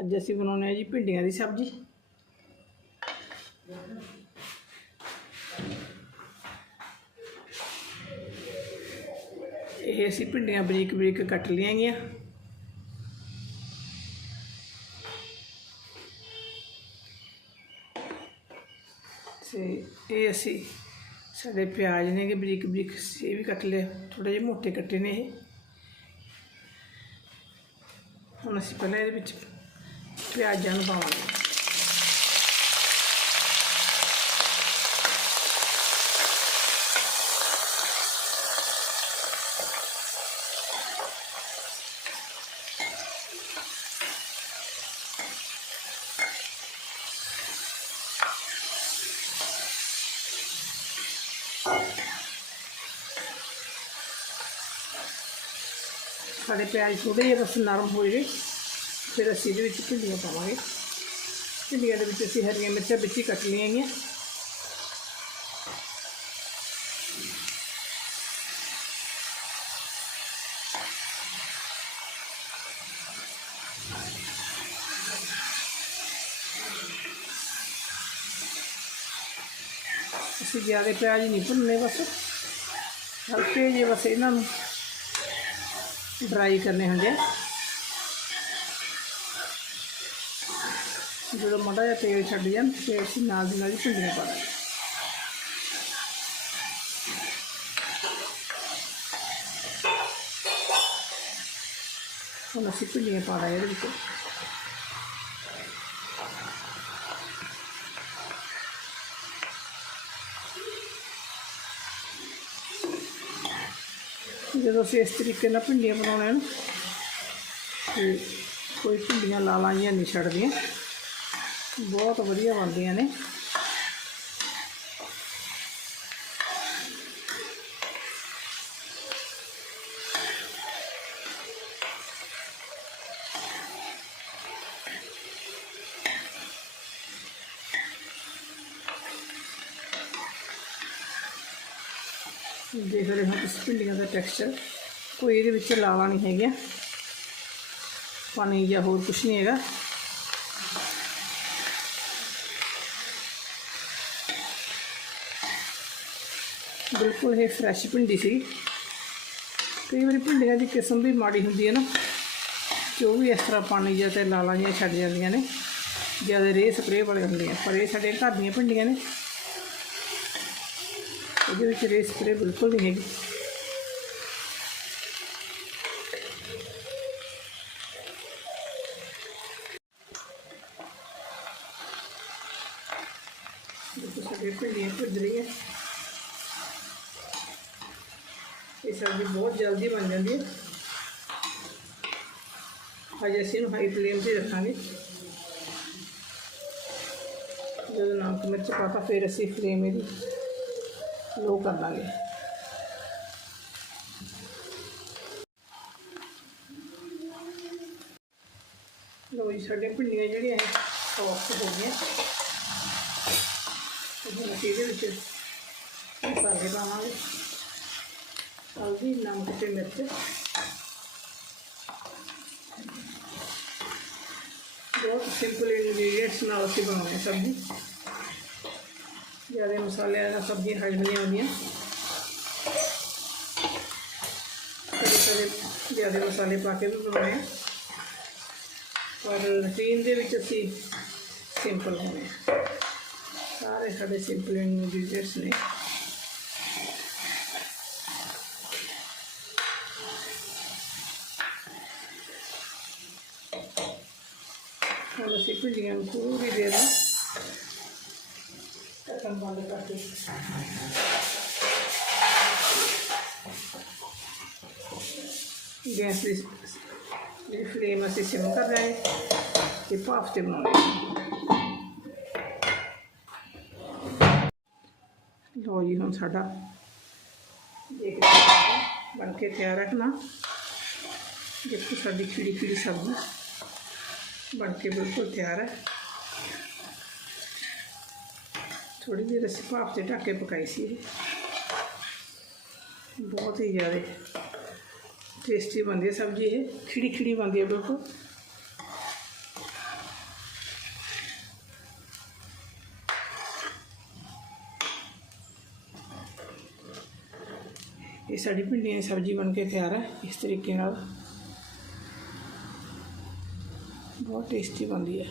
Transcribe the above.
ਅੱਜ ਅਸੀਂ ਬਣਾਉਣੇ ਆ ਜੀ ਭਿੰਡੀਆਂ ਦੀ ਸਬਜ਼ੀ। ਇਹ ਅਸੀਂ ਭਿੰਡੀਆਂ ਬਰੀਕ ਬਰੀਕ ਕੱਟ ਲਈਆਂ ਗਈਆਂ। ਤੇ ਇਹ ਅਸੀਂ ਸਾਡੇ ਪਿਆਜ਼ ਨੇ ਕਿ ਬਰੀਕ ਬਰੀਕ ਇਹ ਵੀ ਕੱਟ ਲਿਆ ਥੋੜੇ ਜਿਹੇ ਮੋਟੇ ਕੱਟੇ ਨੇ ਇਹ। ਹੁਣ ਅਸੀਂ ਪਹਿਲਾਂ ਇਹਦੇ ਵਿੱਚ Bibercanı bağlayalım. Karabiber burada yarısından koyuyoruz. ਫਿਰ ਅਸੀਂ ਇਹਦੇ ਵਿੱਚ ਭਿੰਡੀਆਂ ਪਾਵਾਂਗੇ। ਭਿੰਡੀਆਂ ਦੇ ਵਿੱਚ ਅਸੀਂ ਹਰੀਆਂ ਮਿਰਚਾਂ ਵਿੱਚ ਹੀ ਕੱਟ ਲਈਆਂ ਹੈਗੀਆਂ ਅਸੀਂ ਜ਼ਿਆਦਾ ਪਿਆਜ਼ ਨਹੀਂ ਭੁੰਨਣੇ ਬਸ। ਹਲਕੇ ਜਿਹੇ ਬਸ ਇਹਨਾਂ ਨੂੰ ਡਰਾਈ ਕਰਨੇ ਹੁੰਦੇ ਆ। ਜਦੋਂ ਮਾੜਾ ਜਿਹਾ ਤੇਲ ਛੱਡ ਜਾਣ ਫਿਰ ਅਸੀਂ ਨਾਲ ਦੀ ਨਾਲ ਹੀ ਭਿੰਡੀਆਂ ਪਾ ਦਾਂਗੇ ਹੁਣ ਅਸੀਂ ਭਿੰਡੀਆਂ ਪਾ ਦਾਂਗੇ ਇਹਦੇ ਵਿੱਚ ਜਦੋਂ ਅਸੀਂ ਇਸ ਤਰੀਕੇ ਨਾਲ ਭਿੰਡੀਆਂ ਬਣਾਉਣੇ ਹਨ ਤੇ ਕੋਈ ਭਿੰਡੀਆਂ ਲਾਲਾਂ ਜਿਹੀਆਂ ਨਹੀਂ ਛੱਡਦੀਆਂ ਬਹੁਤ ਵਧੀਆ ਬਣਦੀਆਂ ਨੇ ਦੇਖ ਰਹੇ ਹੋ ਤੁਸੀਂ ਭਿੰਡੀਆਂ ਦਾ ਟੈਕਸਚਰ ਕੋਈ ਇਹਦੇ ਵਿੱਚ ਲਾਵਾ ਨਹੀਂ ਹੈਗਾ ਪਾਣੀ ਜਾਂ ਹੋਰ ਕੁਝ ਨਹੀਂ ਹੈਗਾ। ਬਿਲਕੁਲ ਇਹ ਫਰੈਸ਼ ਭਿੰਡੀ ਸੀ। ਕਈ ਵਾਰੀ ਭਿੰਡੀਆਂ ਦੀ ਕਿਸਮ ਵੀ ਮਾੜੀ ਹੁੰਦੀ ਹੈ ਨਾ ਕਿ ਉਹ ਵੀ ਇਸ ਤਰ੍ਹਾਂ ਪਾਣੀ ਜਾਂ ਤੇ ਲਾਲਾਂ ਜਿਹੀਆਂ ਛੱਡ ਜਾਂਦੀਆਂ ਨੇ ਜ਼ਿਆਦਾ ਰੇ ਸਪਰੇਅ ਵਾਲੇ ਹੁੰਦੇ ਆ, ਪਰ ਇਹ ਸਾਡੇ ਘਰ ਦੀਆਂ ਭਿੰਡੀਆਂ ਨੇ। ਇਹਦੇ ਵਿੱਚ ਰੇ ਸਪਰੇਅ ਬਿਲਕੁਲ ਨਹੀਂ ਹੈਗੀ। ਦੇਖੋ ਸਾਡੇ ਭਿੰਡੀਆਂ ਭੁੱਜ ਰਹੀ ਹੈ। ਇਹ ਸਬਜ਼ੀ ਬਹੁਤ ਜਲਦੀ ਬਣ ਜਾਂਦੀ ਹੈ। ਅੱਜ ਅਸੀਂ ਇਹਨੂੰ ਹਾਈ ਫਲੇਮ ਤੇ ਰੱਖਾਂਗੇ। ਜਦੋਂ ਨਮਕ, ਮਿਰਚ ਪਾਤਾ ਫਿਰ ਅਸੀਂ ਫਲੇਮ ਇਹਦੀ ਲੋ ਕਰ ਦਾਂਗੇ ਲੋ ਜੀ ਸਾਡੇ ਭਿੰਡੀਆਂ ਜਿਹੜੀਆਂ ਹੈ ਸੌਫਟ ਹੋ ਗਈਆਂ ਹੁਣ ਅਸੀਂ ਇਹਦੇ ਵਿੱਚ ਮਸਾਲੇ ਪਾਵਾਂਗੇ ਹਲਦੀ ਨਮਕ ਤੇ ਮਿਰਚ ਬਹੁਤ ਸਿੰਪਲ ਇੰਗਰੀਡੀਅੰਟਸ ਨਾਲ ਅਸੀਂ ਬਣਾਉਂਦੇ ਸਬਜ਼ੀ ਜ਼ਿਆਦਾ ਮਸਾਲਿਆਂ ਨਾਲ ਸਬਜ਼ੀਆਂ ਹਜਮ ਨਹੀਂ ਆਉਂਦੀਆਂ ਕਦੇ ਕਦੇ ਜ਼ਿਆਦਾ ਮਸਾਲੇ ਪਾ ਕੇ ਵੀ ਬਣਾਉਂਦੇ ਹਾਂ ਪਰ ਰੂਟੀਨ ਦੇ ਵਿੱਚ ਅਸੀਂ સારા સારા સિમ્પલેન ડિઝર્સને Agora se cozinhando com o viveiro. Né? Tá tampando pra aqui. Gans de flema se se nunca bem. E pofte, mano. ਰਹੇ ਤੇ ਭਾਫ ਤੇ ਬਣਾਉਣੀ ਲੋ ਜੀ ਹੁਣ ਸਾਡਾ ਦੇਖ ਬਣ ਕੇ ਤਿਆਰ ਰੱਖਣਾ ਦੇਖੋ ਸਾਡੀ ਖਿੜੀ ਖਿੜੀ ਸਬਜ਼ੀ ਬਣ ਕੇ ਬਿਲਕੁਲ ਤਿਆਰ ਹੈ ਥੋੜੀ ਦੇਰ ਅਸੀਂ ਭਾਫ ਤੇ ਢੱਕ ਕੇ ਪਕਾਈ ਸੀ ਇਹ ਬਹੁਤ ਹੀ ਜ਼ਿਆਦਾ ਟੇਸਟੀ ਬਣਦੀ ਹੈ ਸਬਜ਼ੀ ਇਹ ਖਿੜੀ ਖਿੜੀ ਬਣਦੀ ਹੈ ਇਹ ਸਾਡੀ ਭਿੰਡੀਆਂ ਦੀ ਸਬਜ਼ੀ ਬਣ ਕੇ ਤਿਆਰ ਹੈ, ਇਸ ਤਰੀਕੇ ਨਾਲ। ਬਹੁਤ ਟੇਸਟੀ ਬਣਦੀ ਹੈ।